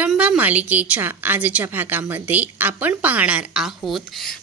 रंभा मालिकेच्या आजच्या भागामध्ये आपण पाहणार आहोत।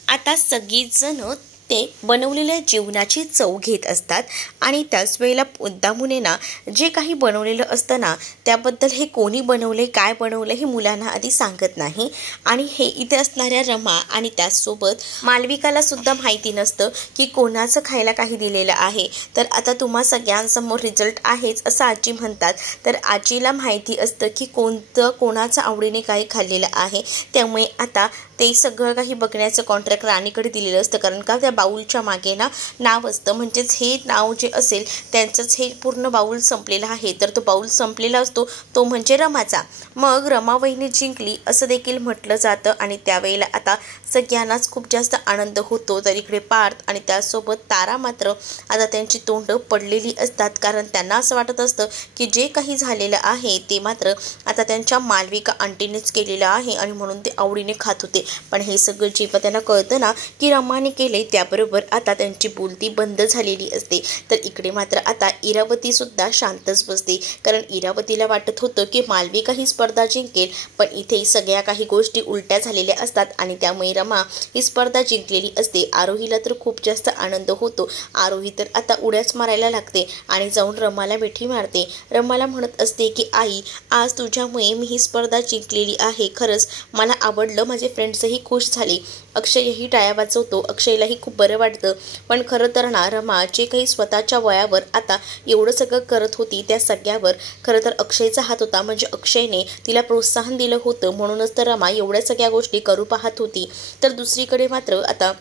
आता सगळीच जण ते बनवलेल्या जेवणाची चव घेत असतात आणि त्याच वेळेला मुद्दामून ना जे काही बनवलेलं असतं ना त्याबद्दल हे कोणी बनवले काय बनवलं हे मुलांना आधी सांगत नाही आणि हे इथे असणाऱ्या रमा आणि त्याचसोबत मालविकाला सुद्धा माहिती नसतं की कोणाचं खायला काही दिलेलं आहे। तर आता तुम्हा सगळ्यांसमोर रिझल्ट आहेच असं आजी म्हणतात। तर आजीला माहिती असतं की कोणाचं आवडीने काही खाल्लेलं आहे, त्यामुळे आता ते सगळं काही बघण्याचं कॉन्ट्रॅक्ट राणीकडे दिलेलं असतं। कारण का त्या बाउलच्या मागे ना नाव असतं, म्हणजेच हे नाव जे असेल त्यांचंच हे पूर्ण बाउल संपलेला आहे। तर तो बाउल संपलेला असतो तो म्हणजे रमाचा। मग रमा वहिनी जिंकली असं देखील म्हटलं जातं आणि त्यावेळेला आता सगळ्यांनाच खूप जास्त आनंद होतो। तर इकडे पार्थ आणि त्यासोबत तारा मात्र आता त्यांची तोंड पडलेली असतात, कारण त्यांना असं वाटत असतं की जे काही झालेलं आहे ते मात्र आता त्यांच्या मालविका आंटीनेच केलेलं आहे आणि म्हणून ते आवडीने खात होते। पण हे सगळं जेव्हा त्यांना कळतं ना की रमाने केले त्याबरोबर आता त्यांची बोलती बंद झालेली असते। तर इकडे मात्र आता इरावती सुद्धा शांतच बसते, कारण इरावतीला वाटत होतं की मालविका ही स्पर्धा जिंकेल, पण इथे सगळ्या काही गोष्टी उलट्या झालेल्या असतात आणि त्यामुळे रमा ही स्पर्धा जिंकलेली असते। आरोहीला तर खूप जास्त आनंद होतो। आरोही तर आता उड्याच मारायला लागते आणि जाऊन रमाला मिठी मारते। रमाला म्हणत असते की आई, आज तुझ्यामुळे मी ही स्पर्धा जिंकलेली आहे, खरंच मला आवडलं, माझे फ्रेंड्सही खुश झाले, अक्षयही टाळ्या वाजवतो, अक्षयलाही खूप बरं वाटतं। पण खरं तर ना रमा जे काही स्वतःच्या वयावर आता एवढं सगळं करत होती त्या सगळ्यावर खरं तर अक्षयचा हात होता, म्हणजे अक्षयने तिला प्रोत्साहन दिलं होतं, म्हणूनच तर रमा एवढ्या सगळ्या गोष्टी करू पाहत होती। तर दुसरीकडे मात्र आता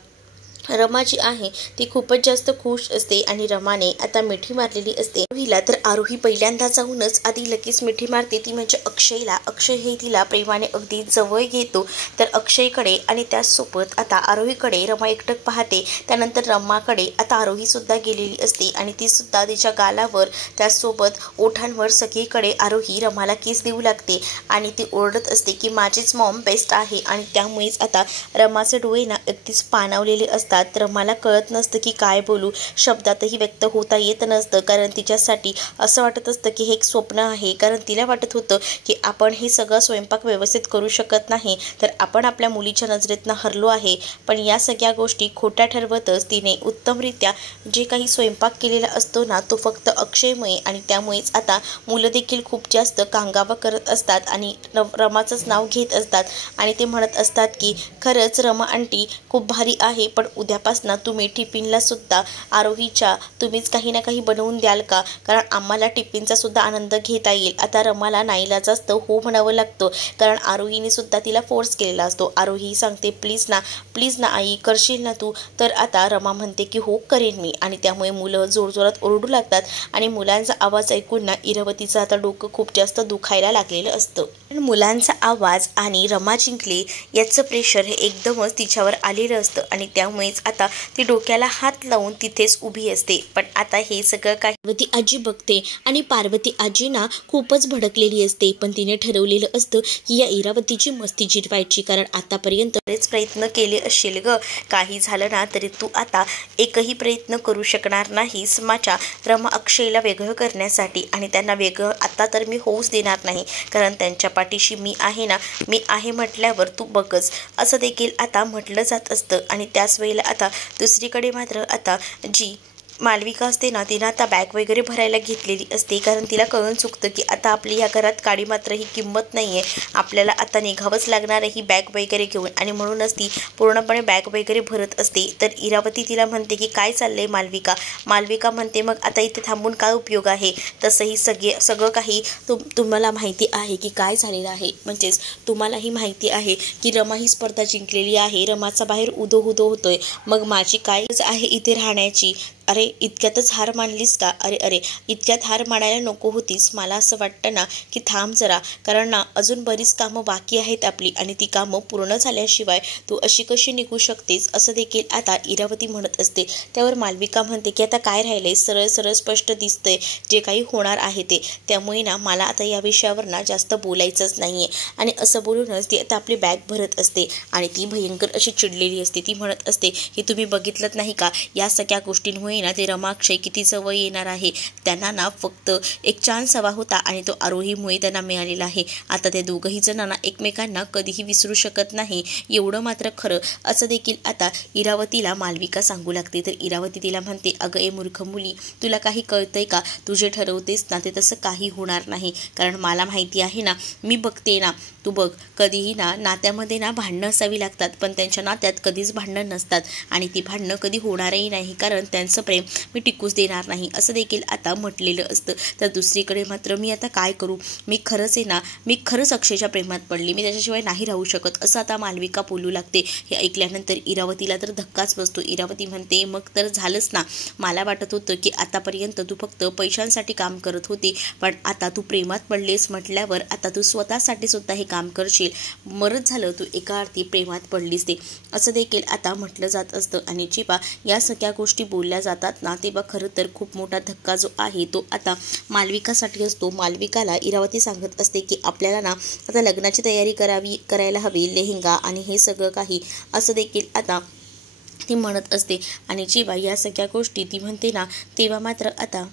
रमा जी आहे ती खूपच जास्त खुश असते आणि रमाने आता मिठी मारलेली असते आरोहीला। तर आरोही पहिल्यांदा जाऊनच आधी लगेच मिठी मारते, ती म्हणजे अक्षयला। अक्षय हे तिला प्रेमाने अगदी जवळ घेतो। तर अक्षयकडे आणि त्याचसोबत आता आरोहीकडे रमा एकटक पाहते, त्यानंतर रमाकडे आता आरोही सुद्धा गेलेली असते आणि ती सुद्धा तिच्या गालावर त्याचसोबत ओठांवर सगळीकडे आरोही रमाला किस देऊ लागते आणि ती ओरडत असते की माझीच मॉम बेस्ट आहे आणि त्यामुळेच आता रमाचे डोळे ना अगदीच पाणावलेले असतात। तर रमाला कळत नसतं की काय बोलू, शब्दातही व्यक्त होता येत नसतं, कारण तिच्यासाठी असं वाटत असतं की हे एक स्वप्न आहे। कारण तिला वाटत होतं की आपण हे सगळं स्वयंपाक व्यवस्थित करू शकत नाही, तर आपण आपल्या मुलीच्या नजरेतनं हरलो आहे। पण या सगळ्या गोष्टी खोट्या ठरवतच तिने उत्तमरित्या जे काही स्वयंपाक केलेला असतो ना तो फक्त अक्षयमुळे, आणि त्यामुळेच आता मुलं देखील खूप जास्त कांगावा करत असतात आणि रमाचंच नाव घेत असतात आणि ते म्हणत असतात की खरंच रमा आंटी खूप भारी आहे, पण उद्यापासून तुम्ही टिफिनला सुद्धा आरोहीच्या तुम्हीच काही ना काही बनवून द्याल का, कारण आम्हाला टिफिनचा सुद्धा आनंद घेता येईल। आता रमाला नाईलाज असतं हो म्हणावं लागतं, कारण आरोहीने सुद्धा तिला फोर्स केलेला असतो। आरोही सांगते प्लीज ना आई, करशील ना तू। तर आता रमा म्हणते की हो करेन मी, आणि त्यामुळे मुलं जोरजोरात ओरडू लागतात आणि मुलांचा आवाज ऐकून ना इरावतीचं आता डोकं खूप जास्त दुखायला लागलेलं असतं। मुलांचा आवाज आणि रमा जिंकली याचं प्रेशर हे एकदमच तिच्यावर आलेलं असतं आणि त्यामुळेच आता ती डोक्याला हात लावून तिथेच उभी असते। पण आता हे सगळं काही पार्वती आजी बघते आणि पार्वती आजी ना खूपच भडकलेली असते, पण तिने ठरवलेलं असतं की या इरावतीची मस्ती जिरवायची, कारण आतापर्यंत बरेच प्रयत्न केले असशील ग, काही झालं ना तरी तू आता एकही प्रयत्न करू शकणार नाहीस माझ्या रमा अक्षयला वेगळं करण्यासाठी, आणि त्यांना वेगळं आता तर मी होऊच देणार नाही, कारण त्यांच्या पाठीशी मी आहे ना, मी आहे म्हटल्यावर तू बघच, असं देखील आता म्हटलं जात असतं। आणि त्याच वेळेला आता दुसरीकडे मात्र आता जी मालविका असते ना तिनं आता बॅग वगैरे भरायला घेतलेली असते, कारण तिला कळून चुकतं की आता आपली ह्या घरात काडी मात्र ही किंमत नाही आहे, आपल्याला आता निघावंच लागणार आहे ही बॅग वगैरे घेऊन, आणि म्हणूनच ती पूर्णपणे बॅग वगैरे भरत असते। तर इरावती तिला म्हणते की काय चाललंय मालविका म्हणते मग आता इथे थांबून काय उपयोग आहे, तसंही सगळं काही तुम्हाला माहिती आहे की काय झालेलं आहे, म्हणजेच तुम्हालाही माहिती आहे की रमा ही स्पर्धा जिंकलेली आहे, रमाचा बाहेर उदो होतोय, मग माझी काय आहे इथे राहण्याची, अरे इतक्यातच हार मानलीस का, अरे इतक्यात हार मानायला नको होतीस, मला असं वाटतं ना की थांब जरा, कारण ना अजून बरीच कामं बाकी आहेत आपली आणि ती कामं पूर्ण झाल्याशिवाय तू अशी कशी निघू शकतेस, असं देखील आता इरावती म्हणत असते। त्यावर मालविका म्हणते की आता काय राहिलंय, सरळ स्पष्ट दिसतंय जे काही होणार आहे ते, त्यामुळे ना मला आता या विषयावर ना जास्त बोलायचंच नाहीये, आणि असं बोलूनच ती आता आपली बॅग भरत असते आणि ती भयंकर अशी चिडलेली असते। ती म्हणत असते की तुम्ही बघितलं नाही का, या सगळ्या गोष्टींमुळे ना ते रमा अक्षय किती जवळ येणार आहे. त्यांना ना फक्त एक चान्स हवा होता आणि तो आरोहीमुळे त्यांना मिळालेला आहे. आता ते दोघंही जणांना एकमेकांना कधीही विसरू शकत नाही एवढं मात्र खरं. असं देखील आता इरावतीला मालविका सांगू लागते. तर इरावती तिला म्हणते, अगं ए मूर्ख मुली, तुला काही कळतंय का? तुझे ठरवतेस ना ते तसं काही होणार नाही. कारण मला माहिती आहे ना, मी बघते ना, तू बघ, कधीही ना नात्यामध्ये ना भांडणं असावी लागतात, पण त्यांच्या नात्यात कधीच भांडणं नसतात आणि ती भांडणं कधी होणारही नाही, कारण त्यांचं प्रेम मी टिकूच देणार नाही असं देखील आता म्हटलेलं असतं. तर दुसरीकडे मात्र मी आता काय करू, मी खरंच आहे ना, मी खरंच अक्षयच्या प्रेमात पडली, मी त्याच्याशिवाय नाही राहू शकत असं आता मालविका बोलू लागते. हे ऐकल्यानंतर इरावतीला तर धक्काच बसतो. इरावती म्हणते, मग तर झालंच ना, मला वाटत होतं की आतापर्यंत तू फक्त पैशांसाठी काम करत होती, पण आता तू प्रेमात पडलीस म्हटल्यावर आता तू स्वतःसाठी सुद्धा हे काम करशील. मरत झालं तू एका अर्थी प्रेमात पडलीस ते, असं देखील आता म्हटलं जात असतं. आणि जेव्हा या सगळ्या गोष्टी बोलल्या जातात ना, तेव्हा खरं तर खूप मोठा धक्का जो आहे तो आता मालविकासाठी असतो. मालविकाला इरावती सांगत असते की आपल्याला ना आता लग्नाची तयारी करायला हवी, लेहंगा आणि हे सगळं काही, असं देखील आता ती म्हणत असते. आणि जेव्हा या सगळ्या गोष्टी ती म्हणते ना, तेव्हा मात्र आता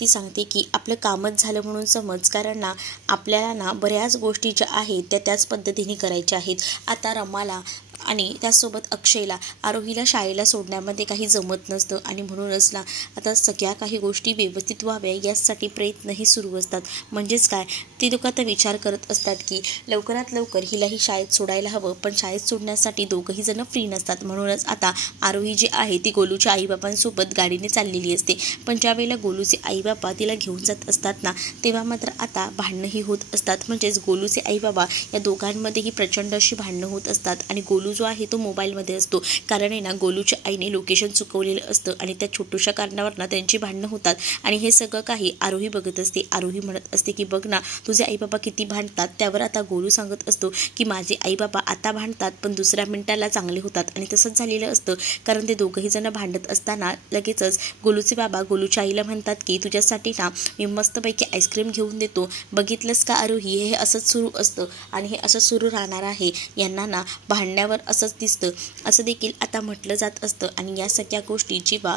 ती सांगते की आपलं कामच झालं म्हणून समज, कारण ना आपल्याला ना बऱ्याच गोष्टी ज्या आहेत त्या त्याच पद्धतीने करायच्या आहेत. आता रमाला आणि त्याचसोबत अक्षयला आरोहीला शाळेला सोडण्यामध्ये काही जमत नसतं आणि म्हणूनच ना आता सगळ्या काही गोष्टी व्यवस्थित व्हाव्या यासाठी प्रयत्नही सुरू असतात. म्हणजेच काय, ते लोक आता विचार करत असतात की लवकरात लवकर हिलाही शाळेत सोडायला हवं, पण शाळेत सोडण्यासाठी दोघंही जण फ्री नसतात. म्हणूनच आता आरोही जी आहे ती गोलूच्या आईबापांसोबत गाडीने चाललेली असते. पण ज्या वेळेला गोलूचे आईबापा तिला घेऊन जात असतात ना, तेव्हा मात्र आता भांडणंही होत असतात. म्हणजेच गोलूचे आईबाबा या दोघांमध्येही प्रचंड अशी भांडणं होत असतात. आणि गोलू जो आहे तो मोबाईलमध्ये असतो, कारण आहे ना गोलूच्या आईने लोकेशन चुकवलेलं असतं आणि त्या छोट्याशा कारणावर ना त्यांची भांडणं होतात. आणि हे सगळं काही आरोही बघत असते. आरोही म्हणत असते की बघ ना तुझे आईबाबा किती भांडतात. त्यावर आता गोलू सांगत असतो की माझे आईबाबा आता भांडतात पण दुसऱ्या मिनिटाला चांगले होतात. आणि तसंच झालेलं असतं, कारण ते दोघंही जण भांडत असताना लगेचच गोलूचे बाबा गोलूच्या आईला म्हणतात की तुझ्यासाठी ना मी मस्तपैकी आईस्क्रीम घेऊन देतो, बघितलंस का आरोही, हे असंच सुरू असतं आणि हे असं सुरू राहणार आहे. यांना ना भांडण्यावर असंच दिसतं असं देखील आता म्हटलं जात असतं. आणि या सगळ्या गोष्टी जेव्हा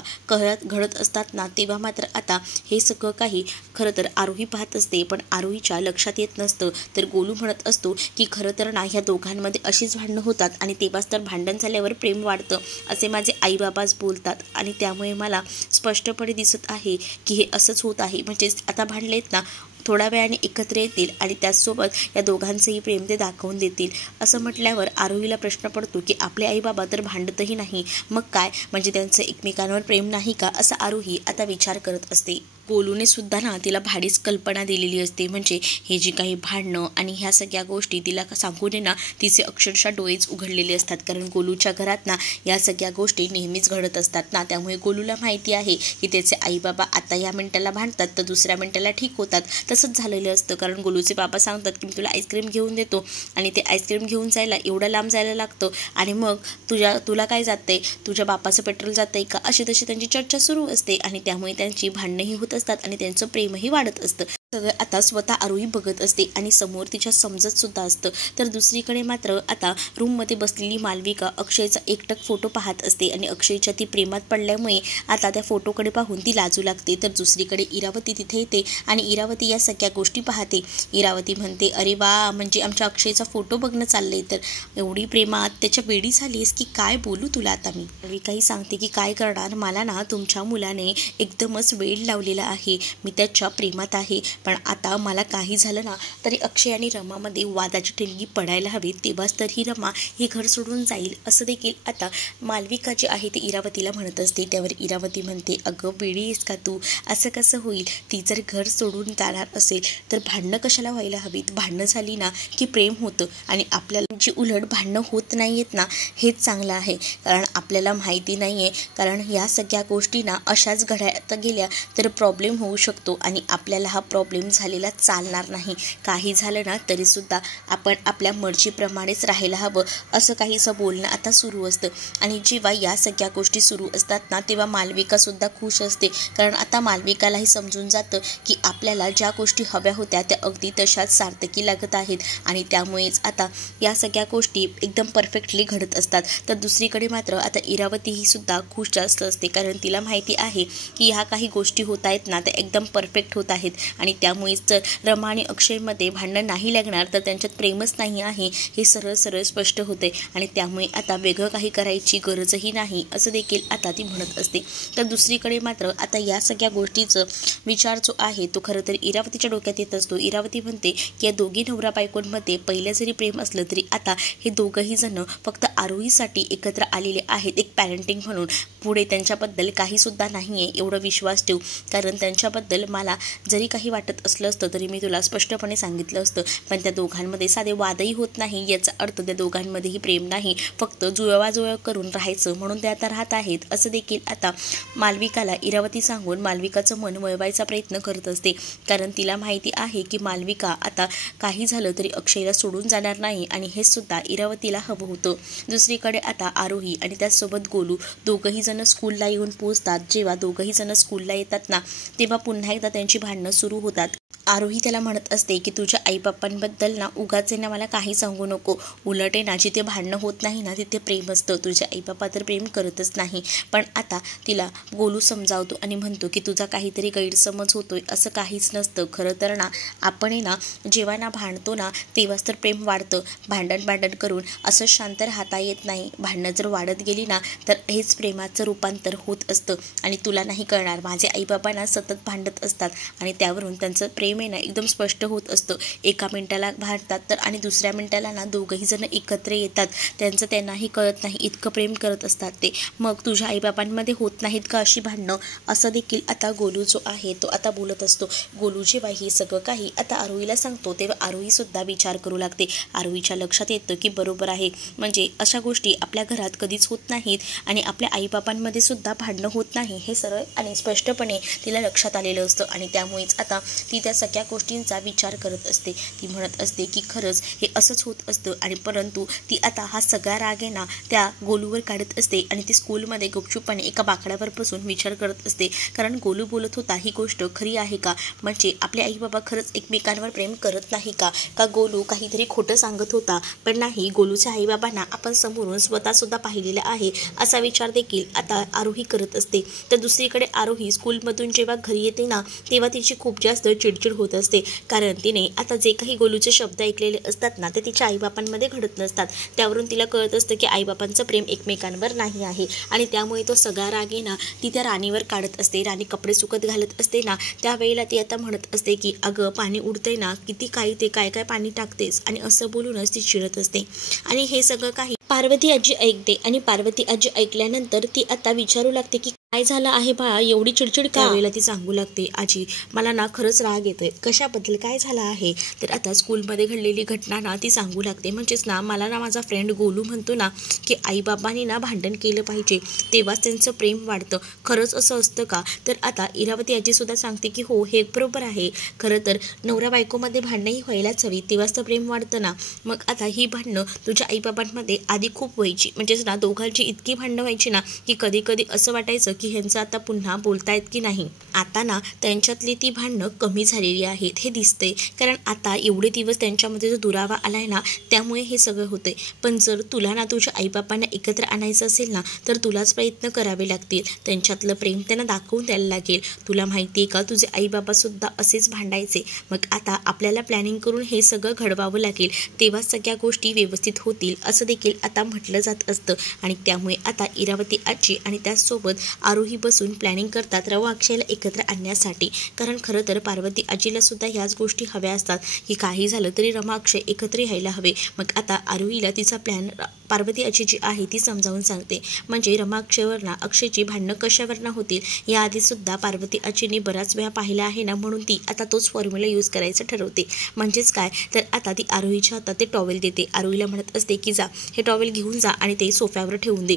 घडत असतात ना, तेव्हा मात्र आता हे सगळं काही खरं तर आरोही पाहत असते, पण आरोहीच्या लक्षात येत नसतं. तर गोलू म्हणत असतो की खरं तर ना ह्या दोघांमध्ये अशीच भांडणं होतात आणि तेव्हाच तर भांडण झाल्यावर प्रेम वाढतं असे माझे आईबाबाच बोलतात. आणि त्यामुळे मला स्पष्टपणे दिसत आहे की हे असंच होत आहे. म्हणजेच आता भांडलेत ना, थोड्या वेळाने एकत्र येतील आणि त्याचसोबत या दोघांचंही प्रेम ते दाखवून देतील. असं म्हटल्यावर आरोहीला प्रश्न पडतो की आपले आईबाबा तर भांडतही नाही, मग काय, म्हणजे त्यांचं एकमेकांवर प्रेम नाही का, असा आरोही आता विचार करत असते. गोलूने सुद्धा ना तिला भारीच कल्पना दिलेली असते. म्हणजे हे जी काही भांडणं आणि ह्या सगळ्या गोष्टी तिला सांगून ना तिचे अक्षरशः डोळेच उघडलेले असतात. कारण गोलूच्या घरात ना या सगळ्या गोष्टी नेहमीच घडत असतात ना, त्यामुळे गोलूला माहिती आहे की त्याचे आईबाबा आता या मिनिटाला भांडतात तर दुसऱ्या मिनिटाला ठीक होतात. तसंच झालेलं असतं, कारण गोलूचे बाबा सांगतात की मी तुला आईस्क्रीम घेऊन देतो आणि ते आईस्क्रीम घेऊन जायला एवढं लांब जायला लागतं आणि मग तुला काय जातंय, तुझ्या बापाचं पेट्रोल जातंय का, अशी तशी त्यांची चर्चा सुरू असते. आणि त्यामुळे त्यांची भांडणंही होत असतात आणि त्यांचं प्रेमही वाढत असतं. सगळं आता स्वतः आरोही बघत असते आणि समोर तिच्या समजत सुद्धा असतं. तर दुसरीकडे मात्र आता रूममध्ये बसलेली मालविका अक्षयचा एकटक फोटो पाहत असते आणि अक्षयच्या ती प्रेमात पडल्यामुळे आता त्या फोटोकडे पाहून ती लाजू लागते. तर दुसरीकडे इरावती तिथे येते आणि इरावती या सगळ्या गोष्टी पाहते. इरावती म्हणते, अरे वा, म्हणजे आमच्या अक्षयचा फोटो बघणं चाललंय, तर एवढी प्रेमात त्याच्या वेडी झालीस की काय बोलू तुला आता मी. मालविकाही सांगते की काय करणार, मला ना तुमच्या मुलाने एकदमच वेळ लावलेला आहे, मी त्याच्या प्रेमात आहे, पण आता मला काही झालं ना तरी अक्षय आणि रमामध्ये वादाची ठिणगी पडायला हवी, तेव्हाच तर ही रमा हे घर सोडून जाईल, असं देखील आता मालविका जी आहे ती इरावतीला म्हणत असते. त्यावर इरावती म्हणते, अगं वेडी आहेस का तू, असं कसं होईल, ती जर घर सोडून जाणार असेल तर भांडणं कशाला व्हायला हवीत, भांडणं झाली ना की प्रेम होतं आणि आपल्याला जी उलट भांडणं होत नाही आहेत ना हेच चांगलं आहे. कारण आपल्याला माहिती नाही आहे, कारण या सगळ्या गोष्टी ना अशाच घड्यात गेल्या तर प्रॉब्लेम होऊ शकतो आणि आपल्याला हा प्रॉब्लेम प्रॉब्लेम झालेला चालणार नाही. काही झालं ना तरीसुद्धा आपण आपल्या मर्जीप्रमाणेच राहायला हवं, असं काहीसं बोलणं आता सुरू असतं. आणि जेव्हा या सगळ्या गोष्टी सुरू असतात ना तेव्हा मालविकासुद्धा खुश असते. कारण आता मालविकालाही समजून जातं की आपल्याला ज्या गोष्टी हव्या होत्या त्या अगदी तशाच सार्थकी लागत आहेत आणि त्यामुळेच आता या सगळ्या गोष्टी एकदम परफेक्टली घडत असतात. तर दुसरीकडे मात्र आता इरावती ही सुद्धा खुश जास्त असते. कारण तिला माहिती आहे की ह्या काही गोष्टी होत आहेत ना त्या एकदम परफेक्ट होत आहेत आणि त्यामुळेच जर रमा आणि अक्षयमध्ये भांडण नाही लागणार तर त्यांच्यात प्रेमच नाही आहे हे सरळ सरळ स्पष्ट होते. आणि त्यामुळे आता वेगळं काही करायची गरजही नाही असं देखील आता ती म्हणत असते. तर दुसरीकडे मात्र आता या सगळ्या गोष्टीचं विचार जो आहे तो खरं तर इरावतीच्या डोक्यात येत असतो. इरावती म्हणते की या दोघी नवरा बायकोंमध्ये पहिलं जरी प्रेम असलं तरी आता हे दोघंही जण फक्त आरोहीसाठी एकत्र आलेले आहेत, एक पॅरेंटिंग म्हणून. पुढे त्यांच्याबद्दल काहीसुद्धा नाही आहे एवढं विश्वास ठेव. कारण त्यांच्याबद्दल मला जरी काही वाटत असलं असतं तरी मी तुला स्पष्टपणे सांगितलं असतं. पण त्या दोघांमध्ये साधे वादही होत नाही याचा अर्थ त्या दोघांमध्येही प्रेम नाही, फक्त जुळवाजुळव करून राहायचं म्हणून ते आता राहत आहेत असं देखील आता मालविकाला इरावती सांगून मालविकाचं मन वळवायचा प्रयत्न करत असते. कारण तिला माहिती आहे की मालविका आता काही झालं तरी अक्षयला सोडून जाणार नाही आणि हे सुद्धा इरावतीला हवं होतं. दुसरीकडे आता आरोही आणि त्याचसोबत गोलू दोघंही जण स्कूलला येऊन पोहोचतात. जेव्हा दोघंही जण स्कूलला येतात ना तेव्हा पुन्हा एकदा त्यांची भांडणं सुरू होतात. आरोही त्याला म्हणत असते की तुझ्या आईबापांबद्दल ना उगाच ना मला काही सांगू नको. उलट आहे ना जिथे भांडणं होत नाही ना तिथे प्रेम असतं. तुझ्या आईबापा तर प्रेम करतच नाही. पण आता तिला गोलू समजावतो आणि म्हणतो की तुझा काहीतरी गैरसमज होतोय, असं काहीच नसतं. खरं तर ना आपण आहे ना जेव्हा ना भांडतो ना तेव्हाच तर प्रेम वाढतं. भांडण करून असं शांत राहता येत नाही. भांडणं जर वाढत गेली ना तर हेच प्रेमाचं रूपांतर होत असतं. आणि तुला नाही कळणार, माझे आईबाबा ना सतत भांडत असतात आणि त्यावरून त्यांचं प्रेम आहे ना एकदम स्पष्ट होत असतं. एका मिनिटाला भांडतात तर आणि दुसऱ्या मिनिटाला ना दोघंही जण एकत्र येतात. त्यांचं त्यांनाही कळत नाही इतकं प्रेम करत असतात ते. मग तुझ्या आईबापांमध्ये होत नाहीत का अशी भांडणं, असं देखील आता गोलू जो आहे तो आता बोलत असतो. गोलू जेव्हा हे सगळं काही आता आरोहीला सांगतो तेव्हा आरोही सुद्धा विचार करू लागते. आरोहीच्या लक्षात येतं की बरोबर आहे, म्हणजे अशा गोष्टी आपल्या घरात कधीच होत नाहीत आणि आपल्या आईबापांमध्ये सुद्धा भांडणं होत नाही हे सरळ आणि स्पष्टपणे तिला लक्षात आलेलं असतं. आणि त्यामुळेच आता ती त्या सगळ्या गोष्टींचा विचार करत असते. ती म्हणत असते की खरंच हे असंच होत असतं. आणि परंतु ती आता हा सगळा राग आहे ना त्या गोलूवर काढत असते आणि ती स्कूलमध्ये गुपचूपपणे एका बाकड्यावर बसून विचार करत असते. कारण गोलू बोलत होता ही गोष्ट खरी आहे का, म्हणजे आपले आई बाबा खरंच एकमेकांवर प्रेम करत नाही का गोलू काहीतरी खोटं सांगत होता. पण नाही, गोलूच्या आईबाबांना आपण समोरून स्वतःसुद्धा पाहिलेलं आहे असा विचार देखील आता आरोही करत असते. तर दुसरीकडे आरोही स्कूलमधून जेव्हा घरी येते ना तेव्हा तिची खूप जास्त चिडचिड होत असते. कारण तिने आता जे काही गोलूचे शब्द ऐकलेले असतात ना ते तिच्या आईबापांमध्ये घडत नसतात. त्यावरून तिला कळत असतं की आईबापांचं प्रेम एकमेकांवर नाही आहे. आणि त्यामुळे तो सगळा राग आहे ना ती त्या राणीवर काढत असते. राणी कपडे सुकत घालत असते ना त्यावेळेला ती आता म्हणत असते की अगं पाणी उडतंय ना, किती काही ते काय काय पाणी टाकतेस, आणि असं बोलूनच ती चिडत असते. आणि हे सगळं काही पार्वती आजी ऐकते आणि पार्वती आजी ऐकल्यानंतर ती आता विचारू लागते की काय झालं आहे बाळा, एवढी चिडचिड का? वेळेला ती सांगू लागते आजी मला ना खरंच राग येतोय. कशाबद्दल, काय झालं आहे? तर आता स्कूलमध्ये घडलेली घटना ना ती सांगू लागते. म्हणजेच ना मला ना माझा फ्रेंड गोलू म्हणतो ना की आईबाबांनी ना भांडण केलं पाहिजे तेव्हाच त्यांचं प्रेम वाढतं. खरंच असं असतं का? तर आता इरावती आजी सुद्धा सांगते की हो हे बरोबर आहे. खरं तर नवरा बायकोमध्ये भांडणंही व्हायलाच हवी तेव्हाच तर प्रेम वाढतं ना. मग आता ही भांडणं तुझ्या आईबाबांमध्ये आधी खूप व्हायची, म्हणजेच ना दोघांची इतकी भांडणं व्हायची ना की कधी कधी असं वाटायचं की ह्यांचं आता पुन्हा बोलतायत की नाही. आता ना त्यांच्यातली ती भांडणं कमी झालेली आहेत हे दिसतंय. कारण आता एवढे दिवस त्यांच्यामध्ये जो दुरावा आलाय ना त्यामुळे हे सगळं होतंय. पण जर तुला ना तुझ्या आईबापांना एकत्र आणायचं असेल ना तर तुलाच प्रयत्न करावे लागतील. त्यांच्यातलं प्रेम त्यांना दाखवून द्यायला लागेल. तुला माहिती आहे का तुझे आईबाबा सुद्धा असेच भांडायचे. मग आता आपल्याला प्लॅनिंग करून हे सगळं घडवावं लागेल तेव्हा सगळ्या गोष्टी व्यवस्थित होतील असं देखील आता म्हटलं जात असतं. आणि त्यामुळे आता इरावती आजी आणि त्याचसोबत आरोही बसून प्लॅनिंग करतात रमा अक्षयला एकत्र आणण्यासाठी. कारण खरं तर पार्वती आजीला सुद्धा ह्याच गोष्टी हव्या असतात की काही झालं तरी रमा अक्षय एकत्र यायला हवे. मग आता आरोहीला तिचा प्लॅन पार्वती आजी जी आहे ती समजावून सांगते. म्हणजे रमा अक्षयवरना अक्षयची भांडणं कशावरना होतील याआधी सुद्धा पार्वती आजीने बराच वेळा पाहिला आहे ना, म्हणून ती आता तोच फॉर्म्युला यूज करायचं ठरवते. म्हणजेच काय तर आता ती आरोहीच्या हातात ते टॉवेल देते. आरोहीला म्हणत असते की जा हे टॉवेल घेऊन जा आणि ते सोफ्यावर ठेवून दे.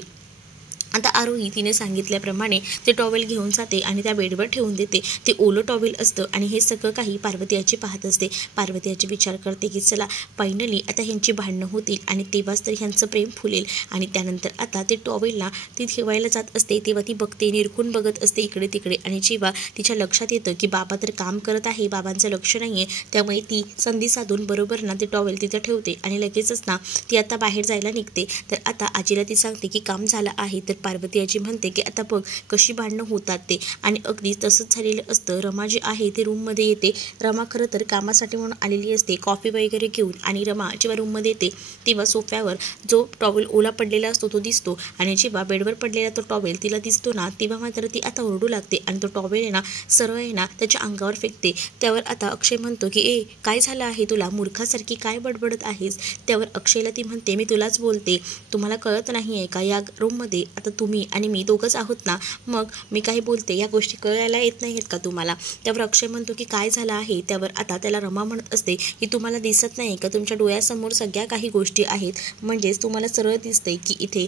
आता आरोही तिने सांगितल्याप्रमाणे ते टॉवेल घेऊन जाते आणि त्या बेडवर ठेवून देते. ते ओलं टॉवेल असतं आणि हे सगळं काही पार्वती आजी पाहत असते. पार्वती आजी विचार करते की चला फायनली आता ह्यांची भांडणं होतील आणि तेव्हाच तर ह्यांचं प्रेम फुलेल. आणि त्यानंतर आता ते टॉवेलला ती ठेवायला जात असते तेव्हा ती बघते, निरखून बघत असते इकडे तिकडे. आणि जेव्हा तिच्या लक्षात येतं की बाबा तर काम करत आहे, बाबांचं लक्ष नाही आहे, त्यामुळे ती संधी साधून बरोबर ना ते टॉवेल तिथं ठेवते आणि लगेचच ना ती आता बाहेर जायला निघते. तर आता आजीला ती सांगते की काम झालं आहे. तर पार्वती आजी म्हणते की आता बघ कशी भांडणं होतात ते. आणि अगदी तसंच झालेलं असतं. रमा जी आहे ते रूममध्ये येते. रमा खरं तर कामासाठी म्हणून आलेली असते कॉफी वगैरे घेऊन. आणि रमा जेव्हा रूममध्ये येते तेव्हा सोफ्यावर जो टॉवेल ओला पडलेला असतो तो दिसतो आणि जेव्हा बेडवर पडलेला तो टॉवेल तिला दिसतो ना तेव्हा मात्र ती आता ओरडू लागते आणि तो टॉवेल आहे ना सरळ आहे ना त्याच्या अंगावर फेकते. त्यावर आता अक्षय म्हणतो की ए काय झालं आहे तुला, मूर्खासारखी काय बडबडत आहेस. त्यावर अक्षयला ती म्हणते मी तुलाच बोलते, तुम्हाला कळत नाही आहे का या रूममध्ये आता तुम्ही आणि मी दोघंच आहोत ना, मग मी काही बोलते या गोष्टी कळायला येत नाहीत का तुम्हाला. त्यावर अक्षय म्हणतो की काय झालं आहे. त्यावर आता त्याला रमा म्हणत असते की तुम्हाला दिसत नाही का, तुमच्या डोळ्यासमोर सगळ्या काही गोष्टी आहेत, म्हणजेच तुम्हाला सरळ दिसतंय की इथे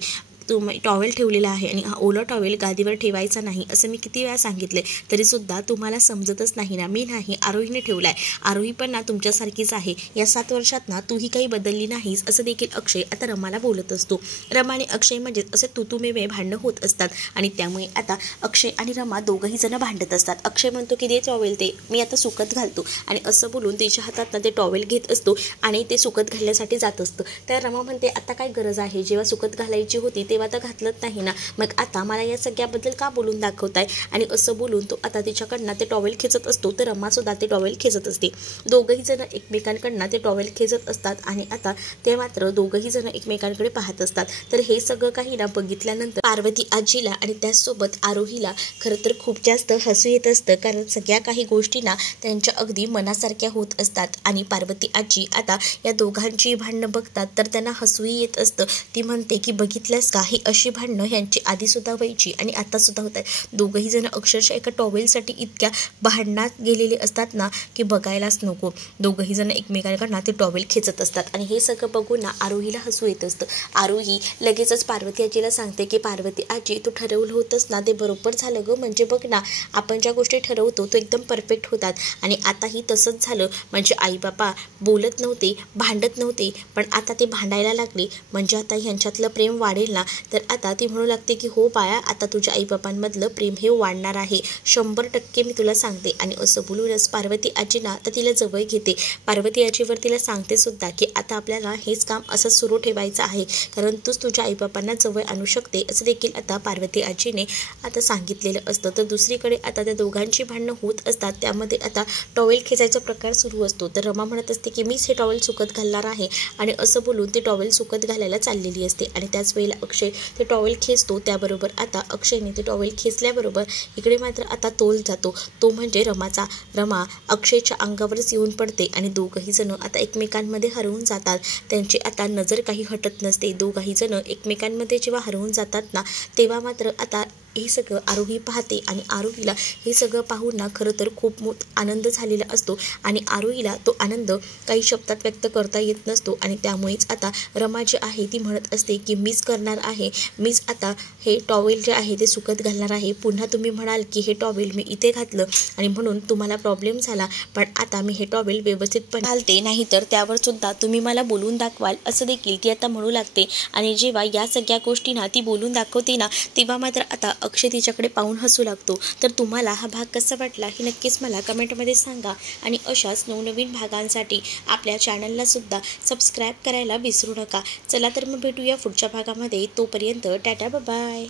तुम्ही टॉवेल ठेवलेला आहे आणि हा ओला टॉवेल गादीवर ठेवायचा नाही असं मी किती वेळा सांगितले तरीसुद्धा तुम्हाला समजतच नाही ना. मी नाही, आरोहीने ठेवला आहे. आरोही पण ना तुमच्यासारखीच आहे, या 7 वर्षात ना तूही काही बदलली नाहीस असं देखील अक्षय आता रमाला बोलत असतो. रमा आणि अक्षय म्हणजेच असे तू मे भांडणं होत असतात आणि त्यामुळे आता अक्षय आणि रमा दोघंही जण भांडत असतात. अक्षय म्हणतो की दे टॉवेल, ते मी आता सुकत घालतो आणि असं बोलून तिच्या हातात ना ते टॉवेल घेत असतो आणि ते सुकत घालण्यासाठी जात असतं. तर रमा म्हणते आता काय गरज आहे, जेव्हा सुकत घालायची होती तेव्हा तर घातलंच नाही ना, मग आता मला या सगळ्याबद्दल का बोलून दाखवताय. आणि असं बोलून तो आता तिच्याकडनं ते टॉवेल खेचत असतो. तर रमा सुद्धा ते टॉवेल खेचत असते. दोघंही जण एकमेकांकडनं ते टॉवेल खेचत असतात आणि आता ते मात्र दोघंही जण एकमेकांकडे पाहत असतात. तर हे सगळं काही ना बघितल्यानंतर पार्वती आजीला आणि त्याचसोबत आरोहीला खरं तर खूप जास्त हसू येत असतं, कारण सगळ्या काही गोष्टी ना त्यांच्या अगदी मनासारख्या होत असतात. आणि पार्वती आजी आता या दोघांची भांडणं बघतात तर त्यांना हसूही येत असतं. ती म्हणते की बघितल्यास का, ही अशी भांडणं ह्यांची आधीसुद्धा व्हायची आणि आतासुद्धा होत आहे. दोघंही जण अक्षरशः एका टॉवेलसाठी इतक्या भांडणात गेलेले असतात ना की बघायलाच नको. दोघंही जण एकमेकांकडनं ते टॉवेल खेचत असतात आणि हे सगळं बघून ना आरोहीला हसू येत असतं. आरोही लगेचच पार्वती आजीला सांगते की पार्वती आजी तू ठरवलं होतंस ना ते बरोबर झालं गं, म्हणजे बघ ना आपण ज्या गोष्टी ठरवतो तो एकदम परफेक्ट होतात आणि आताही तसंच झालं. म्हणजे आई बाबा बोलत नव्हते, भांडत नव्हते, पण आता ते भांडायला लागले, म्हणजे आता ह्यांच्यातलं प्रेम वाढेल ना. तर आता ती म्हणू लागते की हो बाळा, आता तुझ्या आईबापांमधलं प्रेम हे वाढणार आहे, 100% मी तुला सांगते. आणि असं बोलूनच पार्वती आजीना तर तिला जवळ घेते. पार्वती आजीवर तिला सांगते सुद्धा की आता आपल्याला हेच काम असं सुरू ठेवायचं आहे, कारण तूच तुझ्या आईबापांना जवळ आणू शकते असं देखील आता पार्वती आजीने आता सांगितलेलं असतं. तर दुसरीकडे आता त्या दोघांची भांडणं होत असतात. त्यामध्ये आता टॉवेल खेचायचा प्रकार सुरू असतो. तर रमा म्हणत असते की मीच हे टॉवेल सुकत घालणार आहे आणि असं बोलून ते टॉवेल सुकत घालायला चाललेली असते. आणि त्याच वेळेला अक्षय ते टॉवेल खेचतो. त्याबरोबर आता अक्षयने ते टॉवेल खेचल्याबरोबर इकडे मात्र आता तोल जातो, तो म्हणजे रमाचा. रमा अक्षयच्या अंगावरच येऊन पडते आणि दोघंही जण आता एकमेकांमध्ये हरवून जातात. त्यांची आता नजर काही हटत नसते. दोघंही जण एकमेकांमध्ये जेव्हा हरवून जातात ना तेव्हा मात्र आता हे सगळं आरोही पाहते आणि आरोहीला हे सगळं पाहून ना खरं तर खूप आनंद झालेला असतो. आणि आरोहीला तो आनंद काही शब्दात व्यक्त करता येत नसतो आणि त्यामुळेच आता रमा जी आहे ती म्हणत असते की मीच करणार आहे, मीच आता हे टॉवेल जे आहे ते सुकत घालणार आहे. पुन्हा तुम्ही म्हणाल की हे टॉवेल मी इथे घातलं आणि म्हणून तुम्हाला प्रॉब्लेम झाला, पण आता मी हे टॉवेल व्यवस्थितपणे घालते, नाहीतर त्यावर सुद्धा तुम्ही मला बोलून दाखवाल असं देखील ती आता म्हणू लागते. आणि जेव्हा या सगळ्या गोष्टींना ती बोलून दाखवते ना तेव्हा मात्र आता अक्षय तिच्याकडे पाहून हसू लागतो. तर तुम्हाला हा भाग कसा वाटला हे नक्कीच मला कमेंटमध्ये सांगा आणि अशाच नवनवीन भागांसाठी आपल्या चॅनलला सुद्धा सबस्क्राईब करायला विसरू नका. चला तर मग भेटूया पुढच्या भागामध्ये. तोपर्यंत टाटा बाय.